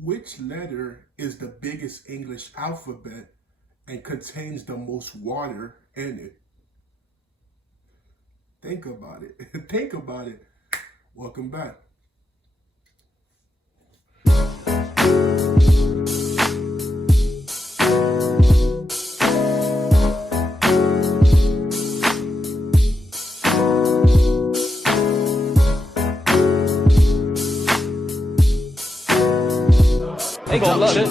Which letter is the biggest English alphabet and contains the most water in it? Think about it. Think about it. Welcome back. Hey, bullshit.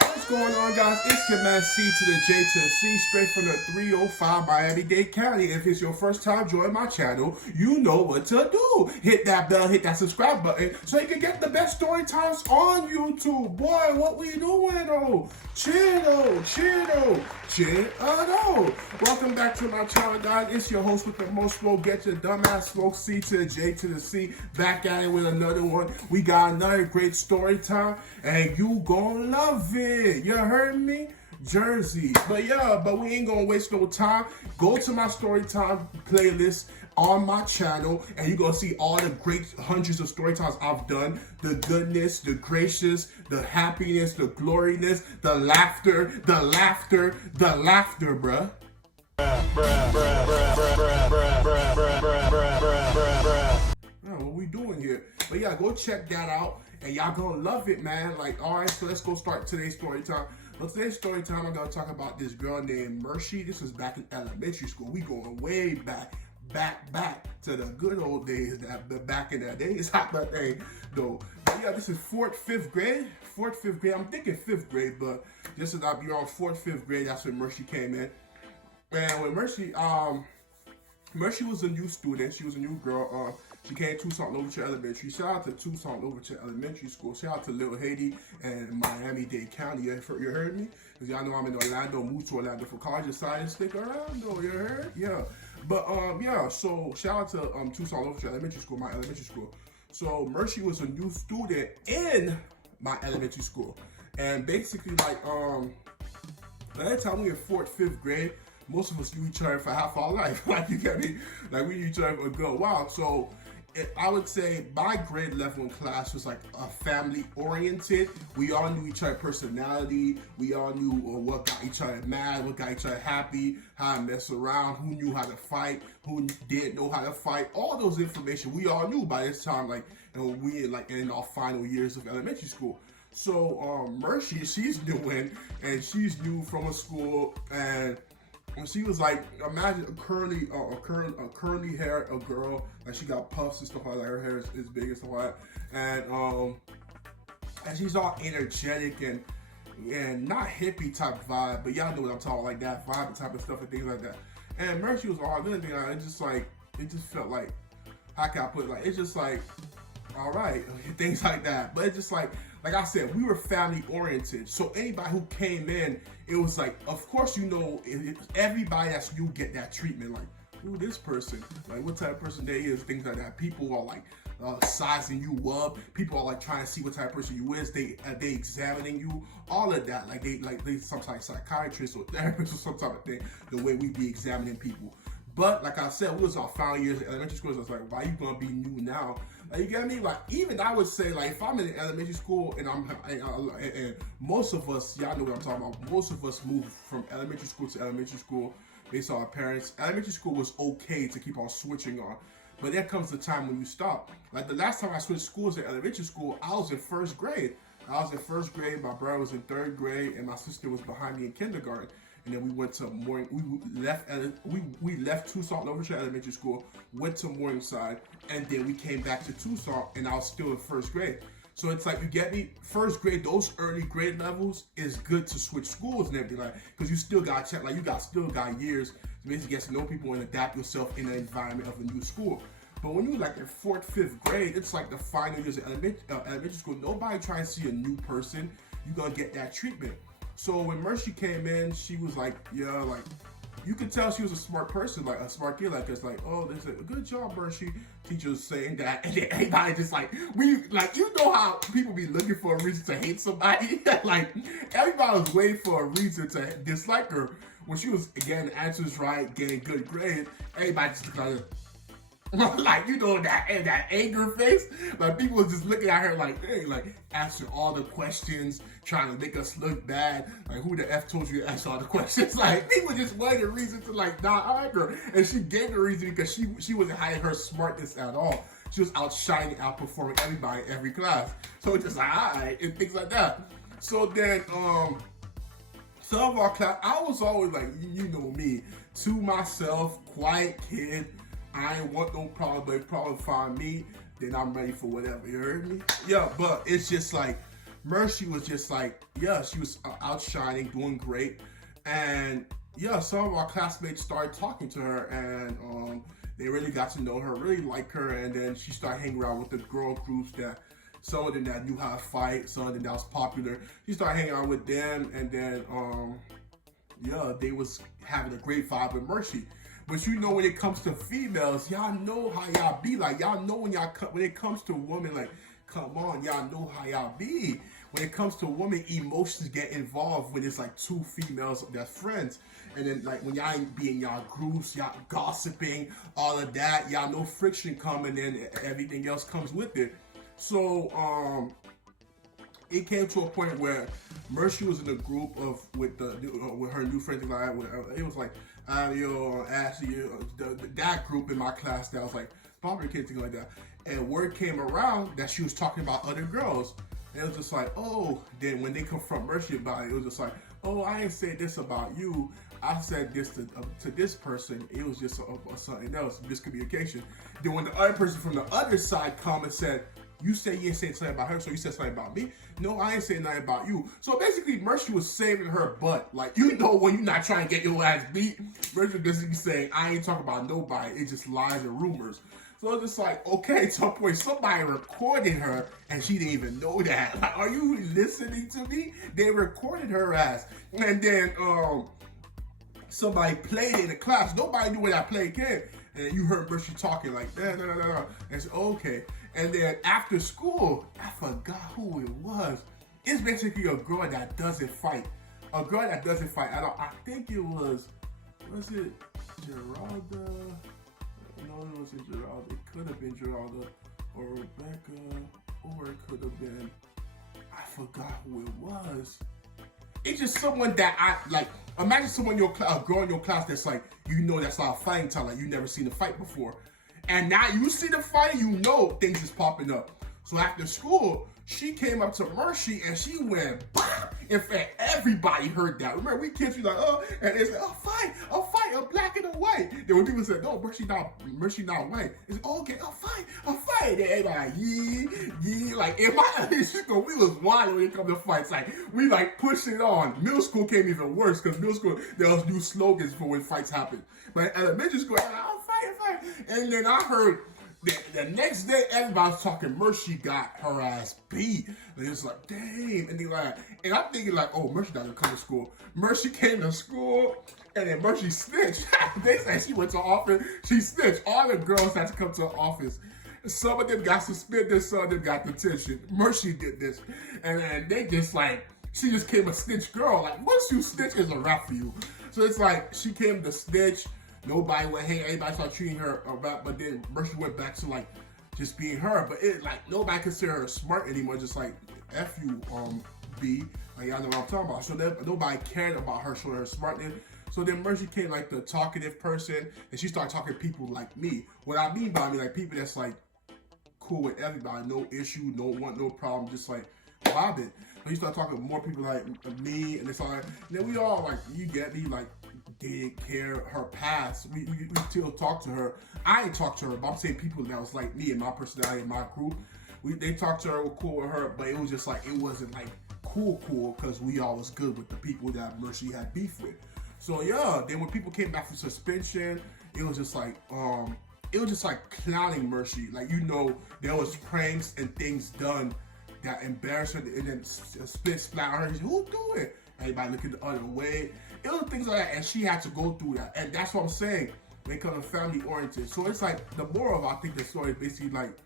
What's going on, guys? It's your man C to the J to the C, straight from the 305 Miami-Dade County. If it's your first time joining my channel, you know what to do. Hit that bell, hit that subscribe button, so you can get the best story times on YouTube. Boy, what we doing, though? Chill. Welcome back to my channel, guys. It's your host with the most flow. Get your dumbass flow, C to the J to the C. Back at it with another one. We got another great story time, and you gonna love it. You heard me? Jersey. But we ain't gonna waste no time. Go to my Storytime playlist on my channel, and you're gonna see all the great hundreds of story times I've done. The goodness, the gracious, the happiness, the gloriness, the laughter, bruh. What we doing here? But yeah, go check that out, and y'all gonna love it, man. Like, all right, so let's go start today's story time. Well, today's story time, I'm gonna talk about this girl named Mirshie. This was back in elementary school. We going way back to the good old days. Back in the days, hot that thing though. But yeah, this is fifth grade. I'm thinking fifth grade, but just as I'll be on fifth grade. That's when Mirshie came in. And when Mirshie was a new student. She was a new girl. She came to Tucson Overture Elementary. Shout out to Tucson Overture Elementary School. Shout out to Little Haiti and Miami-Dade County. You heard me? Because y'all know I'm in Orlando. Moved to Orlando for college. Decided to stick around though. You heard? Yeah. But so shout out to Tucson Overture Elementary School, my elementary school. So Mirshie was a new student in my elementary school. And basically, like, by the time we were fifth grade, most of us knew each other for half our life. Like, you get me? Like, we knew each other for a good while. So I would say my grade level in class was like a family oriented. We all knew each other's personality. We all knew what got each other mad, what got each other happy, how to mess around, who knew how to fight, who didn't know how to fight. All those information we all knew by this time, like, and we like in our final years of elementary school. So Mirshie, she's new and she's new from a school, and she was like, imagine a curly hair, a girl, like she got puffs and stuff like that. Her hair is big and stuff like that. And she's all energetic and not hippie type vibe, but y'all know what I'm talking, like that vibe type of stuff and things like that. And Mirshie was all good, and it just felt like, how can I put it? Like, it's just like, all right, things like that. But it's just like I said, we were family oriented. So anybody who came in, it was like, of course, you know, everybody that's new get that treatment. Like, who this person? Like, what type of person they is? Things like that. People are like sizing you up. People are like trying to see what type of person you is. They examining you. All of that. Like they sometimes psychiatrists or therapists or some type of thing. The way we be examining people. But like I said, we was our final years in elementary school. So I was like, why you gonna be new now? Like, you get me? Like, even I would say, like, if I'm in elementary school and and most of us, y'all know what I'm talking about. Most of us moved from elementary school to elementary school based on our parents. Elementary school was okay to keep on switching on, but there comes the time when you stop. Like, the last time I switched schools in elementary school, I was in first grade. My brother was in third grade, and my sister was behind me in kindergarten. And then we went to we left Tucson Overture Elementary School, went to Morningside, and then we came back to Tucson, and I was still in first grade. So it's like, you get me? First grade, those early grade levels is good to switch schools and everything, like, because you still got check, like, still got years to basically get to know people and adapt yourself in the environment of a new school. But when you're like in fifth grade, it's like the final years of elementary school. Nobody trying to see a new person. You're gonna get that treatment. So when Mirshie came in, she was like, yeah, like, you could tell she was a smart person, like a smart kid, like, it's like, oh, they said, good job, Mirshie. Teachers saying that, and then everybody just like, you know how people be looking for a reason to hate somebody? Like, everybody was waiting for a reason to dislike her. When she was getting answers right, getting good grades, everybody just like, Like, you know, that anger face. Like, people was just looking at her like, hey, like, answering all the questions, trying to make us look bad. Like, who the F told you to answer all the questions? Like, people just wanted a reason to, like, not like her. And she gave the reason because she wasn't hiding her smartness at all. She was outshining, outperforming everybody in every class. So it's just like, all right, and things like that. So then, some of our class, I was always like, you know me, to myself, quiet kid. I ain't want no problem, but if problem find me, then I'm ready for whatever. You heard me? Yeah, but it's just like, Mirshie was just like, yeah, she was outshining, doing great. And yeah, some of our classmates started talking to her, and they really got to know her, really like her. And then she started hanging around with the girl groups that, some of them that knew how to fight, some of them that was popular. She started hanging out with them, and then, yeah, they was having a great vibe with Mirshie. But you know, when it comes to females, y'all know how y'all be. Like, y'all know when it comes to women, like, come on, y'all know how y'all be. When it comes to women, emotions get involved when it's like two females that's friends. And then, like, when y'all ain't be in y'all groups, y'all gossiping, all of that, y'all know friction coming in, everything else comes with it. So, it came to a point where Mirshie was in a group with her new friends. It was like Alio, Ashley, that group in my class that was like popular kids, things like that. And word came around that she was talking about other girls. And it was just like, oh. Then when they confront Mirshie about it, it was just like, oh, I ain't said this about you. I said this to this person. It was just something else, miscommunication. Then when the other person from the other side come and said, you say you ain't saying something about her, so you said something about me? No, I ain't saying nothing about you. So basically, Mirshie was saving her butt. Like, you know, when you're not trying to get your ass beat, Mirshie basically saying, I ain't talking about nobody. It's just lies and rumors. So it's just like, okay, at some point, somebody recorded her, and she didn't even know that. Like, are you listening to me? They recorded her ass. And then, somebody played it in the class. Nobody knew where that play came. And you heard Mirshie talking like, no. And said, okay. And then after school, I forgot who it was. It's basically a girl that doesn't fight. A girl that doesn't fight at all. I think it was it Geralda? No, it wasn't Geralda. It could have been Geralda or Rebecca, or it could have been, I forgot who it was. It's just someone that I, like, imagine someone a girl in your class that's like, you know, that's not a fighting talent. Like, you never seen a fight before. And now you see the fight, you know things is popping up. So after school, she came up to Mirshie and she went, bah! In fact, everybody heard that. Remember, we kids, we like, oh, and it's like, a fight, a black and a white. Then when people said, no, Mirshie not white, it's like, oh, okay, a fight. And everybody, yeah, like, in my school, we was wild when it come to fights. Like, we like push it on. Middle school came even worse, because middle school, there was new slogans for when fights happen. But elementary school, I'll fight. And then I heard, the next day, everybody was talking, Mirshie got her ass beat. And it's like, damn. And they like, and I'm thinking like, oh, Mirshie not gonna come to school. Mirshie came to school, and then Mirshie snitched. They said she went to office. She snitched. All the girls had to come to the office. Some of them got suspended, some of them got detention. Mirshie did this. And then they just like, she just came a snitch girl. Like, once you snitch, it's a wrap for you. So it's like, she came to snitch. Nobody went, hey, everybody started treating her about, but then Mirshie went back to like just being her. But it like nobody considered her smart anymore. Just like F you, B. Like, y'all know what I'm talking about. So then nobody cared about her showing her smartness. So then Mirshie came like the talkative person, and she started talking to people like me. What I mean by me, like people that's like cool with everybody, no issue, no problem, just like vibing. So he started talking to more people like me, and it's all like, and then we all like, you get me, like, didn't care her past. We still talk to her. I ain't talk to her, but I'm saying people that was like me and my personality in my group. They talked to her, were cool with her, but it was just like, it wasn't like cool, because we all was good with the people that Mirshie had beef with. So yeah, then when people came back from suspension, it was just like clowning Mirshie. Like, you know, there was pranks and things done that embarrassed her, and then spit splat on her. Who do it? Everybody looking the other way. It was things like that, and she had to go through that. And that's what I'm saying, when it comes to family oriented. So it's like, the moral of, I think, the story is basically like,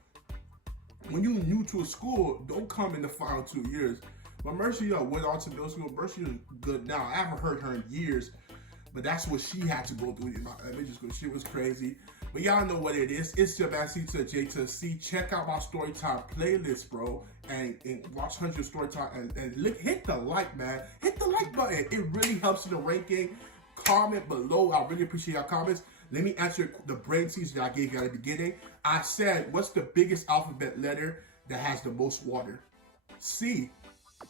when you're new to a school, don't come in the final 2 years. But Mirshie went on to middle school. Mirshie is good now. I haven't heard her in years, but that's what she had to go through in my elementary school. She was crazy. But y'all know what it is. It's your man C.J.C. Check out my Storytime playlist, bro. And watch 100 Storytime and hit the like, man. Hit the like button. It really helps in the ranking. Comment below. I really appreciate y'all comments. Let me answer the brain teaser that I gave you at the beginning. I said, what's the biggest alphabet letter that has the most water? C.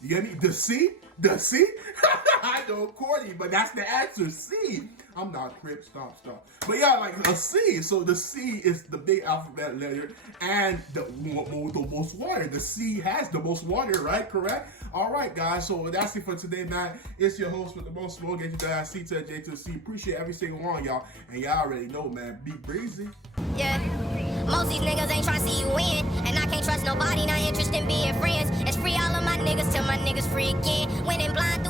You get me? The C? The C? I know, corny, but that's the answer. C. I'm not crip. Stop. But yeah, like a C. So the C is the big alphabet letter and the most water. The C has the most water, right? Correct? All right, guys. So that's it for today, man. It's your host with the most smoke. Get you guys C.J.C. Appreciate every single one, y'all. And y'all already know, man. Be breezy. Yeah. Most these niggas ain't trying to see you win. And I can't trust nobody, not interested in being friends. It's free all of my niggas till my niggas free again. When in blind